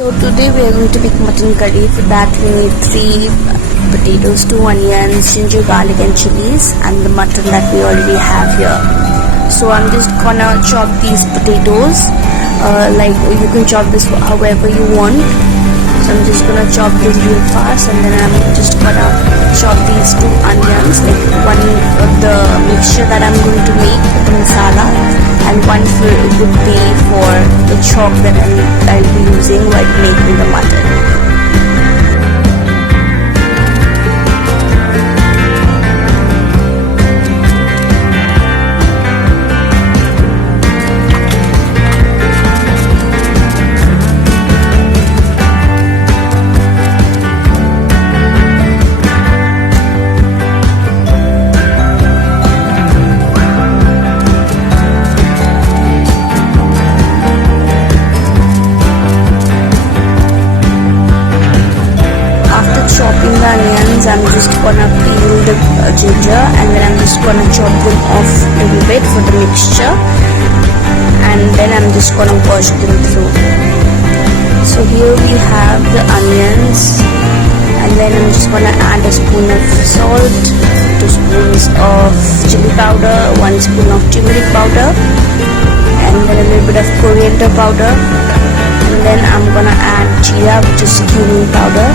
So today we are going to make mutton curry. For that we need 3 potatoes, 2 onions, ginger, garlic and chilies, and the mutton that we already have here. So I'm just gonna chop these potatoes, like you can chop this however you want. So I'm just gonna chop this real fast, and then I'm just gonna chop these 2 onions, like one of the mixture that I'm going to make with the masala, and one would be for the chalk that I'll be using while making the mutton. Chopping the onions, I'm just gonna peel the ginger, and then I'm just gonna chop them off a little bit for the mixture, and then I'm just gonna wash them through. So here we have the onions, and then I'm just gonna add a spoon of salt, 2 spoons of chili powder, 1 spoon of turmeric powder, and then a little bit of coriander powder, and then I'm gonna add jeera, which is cumin powder.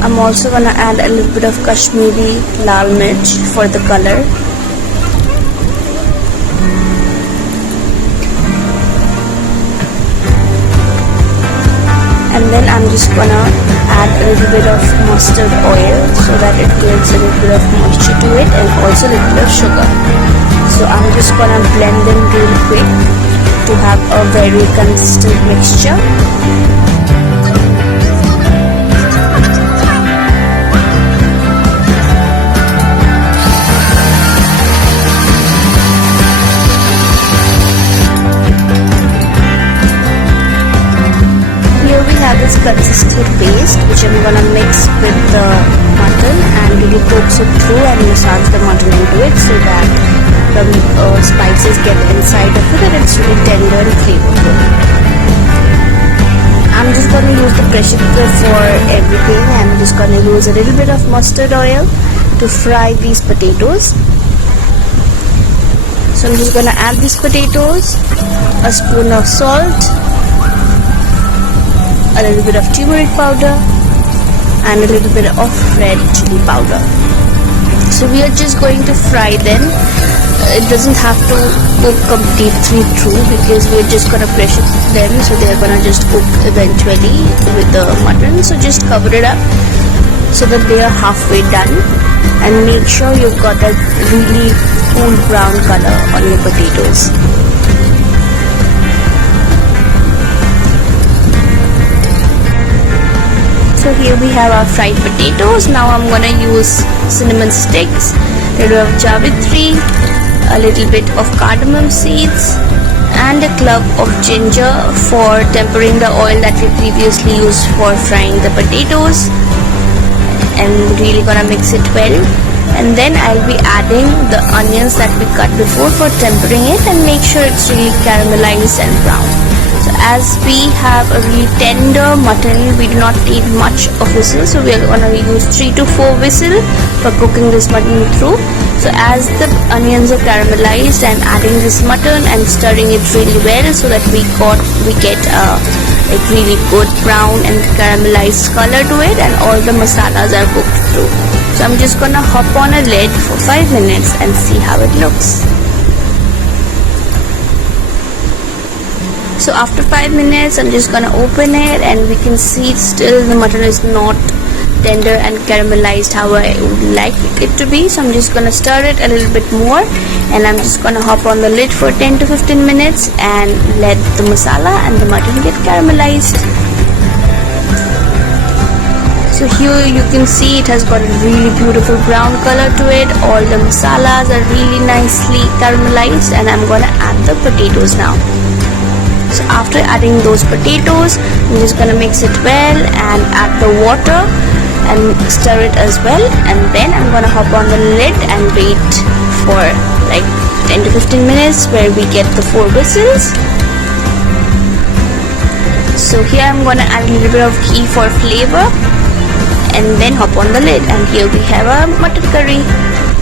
I'm also gonna add a little bit of Kashmiri lal mirch for the color. And then I'm just gonna add a little bit of mustard oil so that it gives a little bit of moisture to it, and also a little bit of sugar. So I'm just gonna blend them real quick to have a very consistent mixture. This consistent paste which I'm gonna mix with the mutton and really coax it through and massage the mutton into it so that the spices get inside of it and it's really tender and flavorful. I'm just gonna use the pressure cooker for everything. I'm just gonna use a little bit of mustard oil to fry these potatoes. So I'm just gonna add these potatoes, a spoon of salt, a little bit of turmeric powder, and a little bit of red chili powder. So we are just going to fry them. It doesn't have to cook completely through because we're just gonna pressure cook them, so they're gonna just cook eventually with the mutton. So just cover it up so that they are halfway done, and make sure you've got a really cool brown color on your potatoes. So here we have our fried potatoes. Now I'm gonna use cinnamon sticks, a little of Javetri, a little bit of Cardamom Seeds, and a clove of ginger for tempering the oil that we previously used for frying the potatoes. And really gonna mix it well. And then I'll be adding the onions that we cut before for tempering it, and make sure it's really caramelized and brown. So as we have a really tender mutton, we do not need much of whistles, so we are going to use 3 to 4 whistles for cooking this mutton through. So as the onions are caramelized, I'm adding this mutton and stirring it really well so that we get a really good brown and caramelized color to it, and all the masalas are cooked through. So I'm just going to hop on a lid for 5 minutes and see how it looks. So after 5 minutes, I'm just gonna open it, and we can see still the mutton is not tender and caramelized how I would like it to be. So I'm just gonna stir it a little bit more, and I'm just gonna hop on the lid for 10 to 15 minutes and let the masala and the mutton get caramelized. So here you can see it has got a really beautiful brown color to it. All the masalas are really nicely caramelized, and I'm gonna add the potatoes now. So after adding those potatoes, I'm just gonna mix it well and add the water and stir it as well, and then I'm gonna hop on the lid and wait for like 10 to 15 minutes where we get the 4 whistles. So here I'm gonna add a little bit of ghee for flavor and then hop on the lid, and here we have our mutton curry.